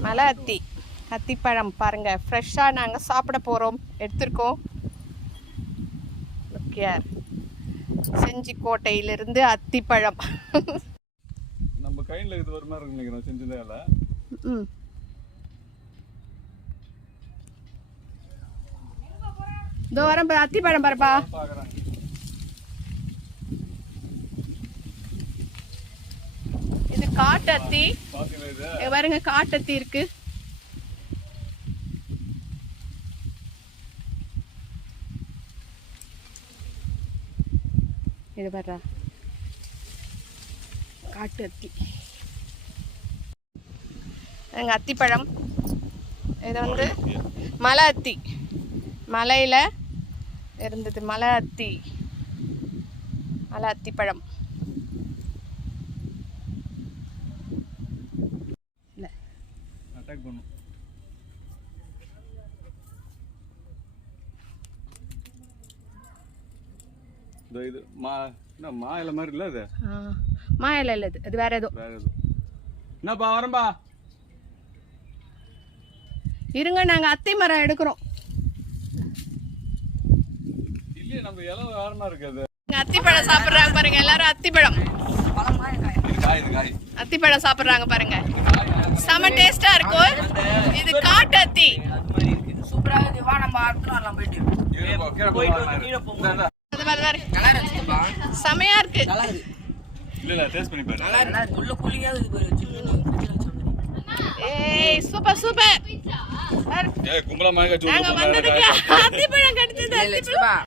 மலை அத்தி அத்திப்பழம் பாருங்க ஃப்ரெஷ்ஷாக நாங்கள் சாப்பிட போகிறோம் எடுத்திருக்கோம். Here. செஞ்சிக்கோட்டையிலிருந்து அத்திப்பழம். நம்ம கையில் இது ஒரு மாதிரி செஞ்சதே இல்லை? ம். இதோ வரேன் அத்திப்பழம் பாருப்பா. பார்க்குறேன் இது காட்டு அத்தி பார்த்தீங்களா இது இங்க பாருங்க காட்டு அத்தி இருக்கு. இது பாருடா. காட்டு அத்தி எங்க அத்திப்பழம். இது வந்து மலை அத்தி மலையில இருந்தது மலை அத்தி மலை அத்திப்பழம் இல்லை அட்டாக் பண்ணும் இதோ மா என்ன மா இலை மாதிரி இல்லை இது? மாயில இல்லை இது. இது வேற ஏதோ. வேற எதுவும் என்னப்பா வரேன்பா. இருங்க நாங்க அத்தி மரம் எடுக்கிறோம். இல்லையே நம்ம இலை வேற மாதிரி இருக்கு அது. இங்க அத்திப்பழம் சாப்பிடுறாங்க பாருங்க எல்லாரும் அத்திப்பழம் அத்திப்பழம் சாப்பிடுறாங்க பாருங்க. செம டேஸ்டா இருக்கும் வச்ச மாதிரி ஏய் சூப்பர் சூப்பர். பாரு, ஏய் கும்பலா மாங்க நாங்க வந்ததுக்கு அத்திப்பழம் கிடைச்சது சிப்பா